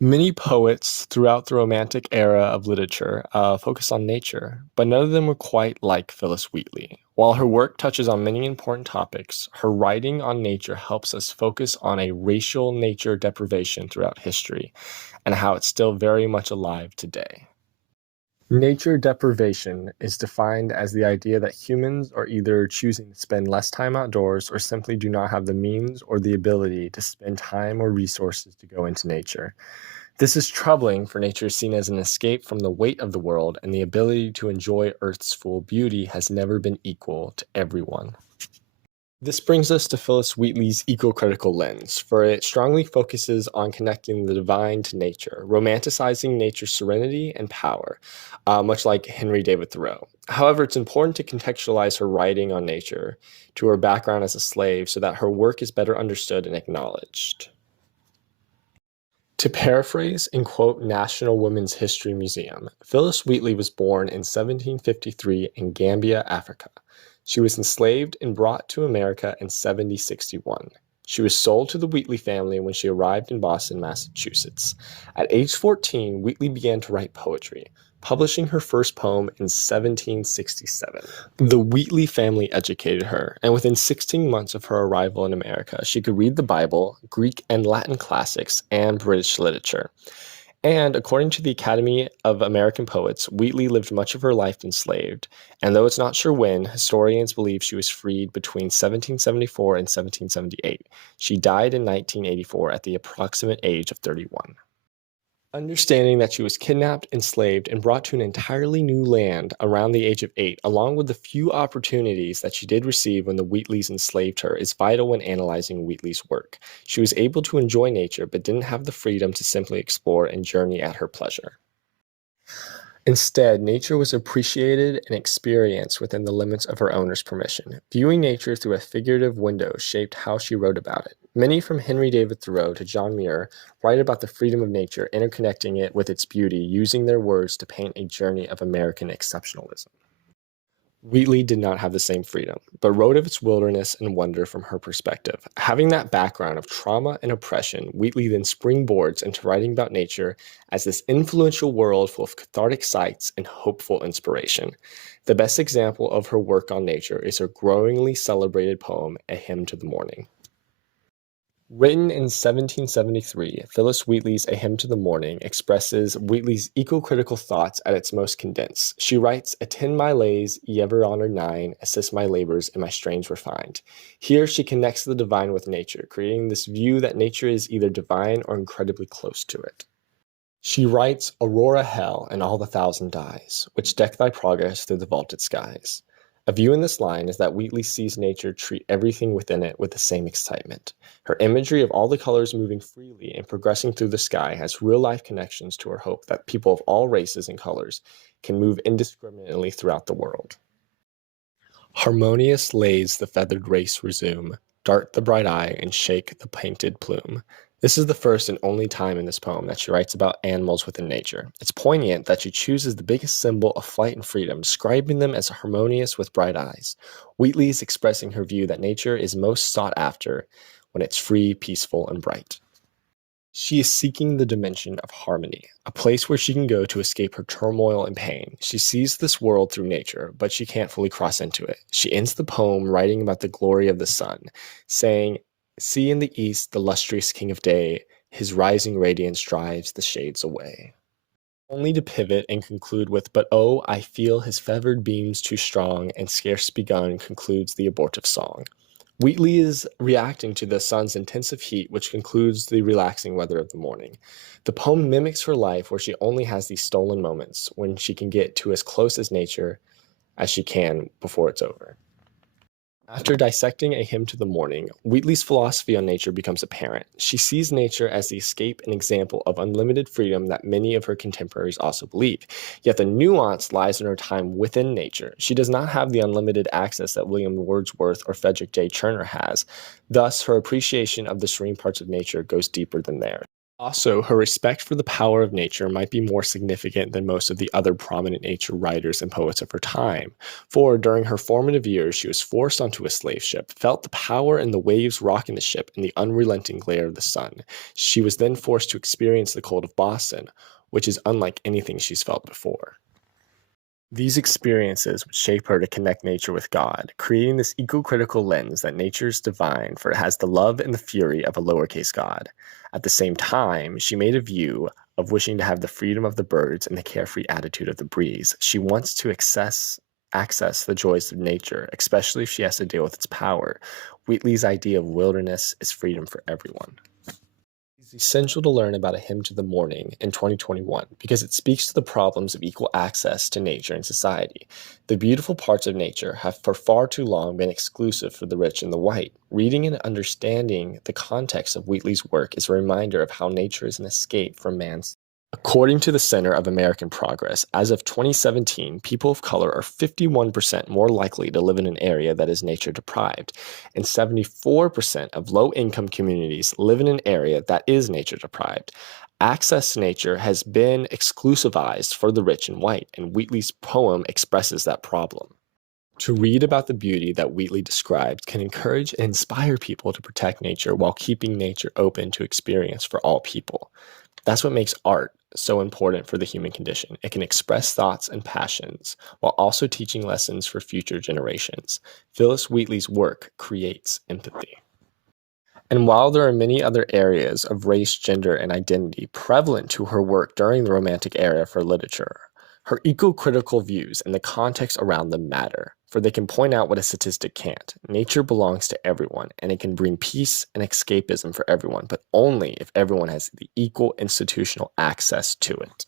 Many poets throughout the Romantic era of literature focused on nature, but none of them were quite like Phillis Wheatley. While her work touches on many important topics, her writing on nature helps us focus on a racial nature deprivation throughout history and how it's still very much alive today. Nature deprivation is defined as the idea that humans are either choosing to spend less time outdoors or simply do not have the means or the ability to spend time or resources to go into nature. This is troubling, for nature is seen as an escape from the weight of the world, and the ability to enjoy Earth's full beauty has never been equal to everyone. This brings us to Phillis Wheatley's eco-critical lens, for it strongly focuses on connecting the divine to nature, romanticizing nature's serenity and power, much like Henry David Thoreau. However, it's important to contextualize her writing on nature to her background as a slave so that her work is better understood and acknowledged. To paraphrase and quote National Women's History Museum, Phillis Wheatley was born in 1753 in Gambia, Africa. She was enslaved and brought to America in 1761. She was sold to the Wheatley family when she arrived in Boston, Massachusetts. At age 14, Wheatley began to write poetry, publishing her first poem in 1767. The Wheatley family educated her, and within 16 months of her arrival in America, she could read the Bible, Greek and Latin classics, and British literature. And according to the Academy of American Poets, Wheatley lived much of her life enslaved, and though it's not sure when, historians believe she was freed between 1774 and 1778. She died in 1984 at the approximate age of 31. Understanding that she was kidnapped, enslaved, and brought to an entirely new land around the age of 8, along with the few opportunities that she did receive when the Wheatleys enslaved her, is vital when analyzing Wheatley's work. She was able to enjoy nature, but didn't have the freedom to simply explore and journey at her pleasure. Instead, nature was appreciated and experienced within the limits of her owner's permission. Viewing nature through a figurative window shaped how she wrote about it. Many, from Henry David Thoreau to John Muir, write about the freedom of nature, interconnecting it with its beauty, using their words to paint a journey of American exceptionalism. Wheatley did not have the same freedom, but wrote of its wilderness and wonder from her perspective. Having that background of trauma and oppression, Wheatley then springboards into writing about nature as this influential world full of cathartic sights and hopeful inspiration. The best example of her work on nature is her growingly celebrated poem, A Hymn to the Morning. Written in 1773, Phillis Wheatley's A Hymn to the Morning expresses Wheatley's eco-critical thoughts at its most condensed. She writes, "Attend my lays, ye ever-honored nine, assist my labors, and my strains refined." Here she connects the divine with nature, creating this view that nature is either divine or incredibly close to it. She writes, "Aurora hell and all the thousand dyes, which deck thy progress through the vaulted skies." A view in this line is that Wheatley sees nature treat everything within it with the same excitement. Her imagery of all the colors moving freely and progressing through the sky has real-life connections to her hope that people of all races and colors can move indiscriminately throughout the world. Harmonious lays the feathered race resume, dart the bright eye and shake the painted plume. This is the first and only time in this poem that she writes about animals within nature. It's poignant that she chooses the biggest symbol of flight and freedom, describing them as harmonious with bright eyes. Wheatley is expressing her view that nature is most sought after when it's free, peaceful, and bright. She is seeking the dimension of harmony, a place where she can go to escape her turmoil and pain. She sees this world through nature, but she can't fully cross into it. She ends the poem writing about the glory of the sun, saying, "See in the east the lustrous king of day, his rising radiance drives the shades away." Only to pivot and conclude with, "But oh, I feel his fevered beams too strong, and scarce begun concludes the abortive song." Wheatley is reacting to the sun's intensive heat, which concludes the relaxing weather of the morning. The poem mimics her life, where she only has these stolen moments when she can get to as close as nature as she can before it's over. After dissecting A Hymn to the Morning, Wheatley's philosophy on nature becomes apparent. She sees nature as the escape and example of unlimited freedom that many of her contemporaries also believe. Yet the nuance lies in her time within nature. She does not have the unlimited access that William Wordsworth or Frederick J. Turner has. Thus, her appreciation of the serene parts of nature goes deeper than theirs. Also, her respect for the power of nature might be more significant than most of the other prominent nature writers and poets of her time. For during her formative years, she was forced onto a slave ship, felt the power in the waves rocking the ship and the unrelenting glare of the sun. She was then forced to experience the cold of Boston, which is unlike anything she's felt before. These experiences would shape her to connect nature with God, creating this eco-critical lens that nature is divine, for it has the love and the fury of a lowercase god. At the same time, she made a view of wishing to have the freedom of the birds and the carefree attitude of the breeze. She wants to access the joys of nature, especially if she has to deal with its power. Wheatley's idea of wilderness is freedom for everyone. It's essential to learn about A Hymn to the Morning in 2021 because it speaks to the problems of equal access to nature and society. The beautiful parts of nature have for far too long been exclusive for the rich and the white. Reading and understanding the context of Wheatley's work is a reminder of how nature is an escape from man's. According to the Center of American Progress, as of 2017, people of color are 51% more likely to live in an area that is nature deprived, and 74% of low income communities live in an area that is nature deprived. Access to nature has been exclusivized for the rich and white, and Wheatley's poem expresses that problem. To read about the beauty that Wheatley described can encourage and inspire people to protect nature while keeping nature open to experience for all people. That's what makes art so important for the human condition. It can express thoughts and passions while also teaching lessons for future generations. Phillis Wheatley's work creates empathy. And while there are many other areas of race, gender, and identity prevalent to her work during the Romantic era for literature, her eco-critical views and the context around them matter, for they can point out what a statistic can't. Nature belongs to everyone, and it can bring peace and escapism for everyone, but only if everyone has the equal institutional access to it.